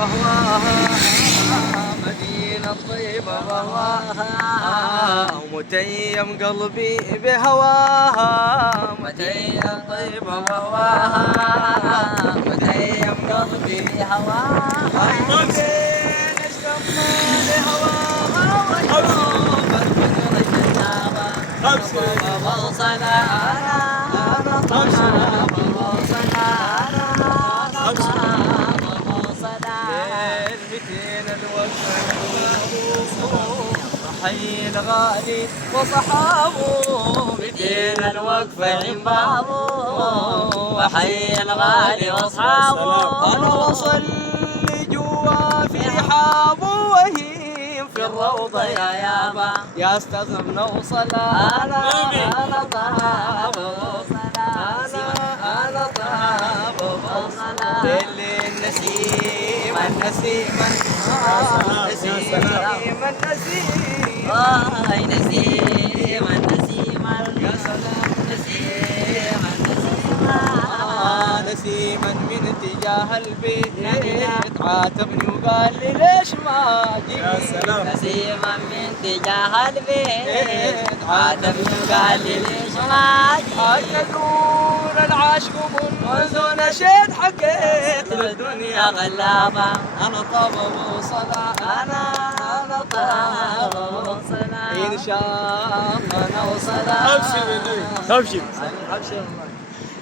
وهواها مدينة طيبة وهواها ومتيم قلبي بهواها متيم طيبة وهواها متيم قلبي بهواها بين اشتقنا لهواها وشوف الفكر جنابها وصلنا أنا طاب وصلنا حي الغالي وصحابه 200 الوقفة عين بابه وحي الغالي واصحابه انا وصل جوا في حابه وهيم في الروضة يا يابا يا استاذ نوصل انا طاب انا طاب اللي النسيم النسيم النسيم هاي نسيم النسيم يا سلام نسيم النسيم نسيما من اتجاه البيت عاتبني وقال لي ليش ما جيت يا سلام نسيما من اتجاه البيت عاتبني وقال لي ليش ما جيت أجلون العاشق منذ نشيت حكيت الدنيا غلابة أنا طاب وصلاة أنا طاب وصلاة إن شاء الله نوصل ابشر. أبشر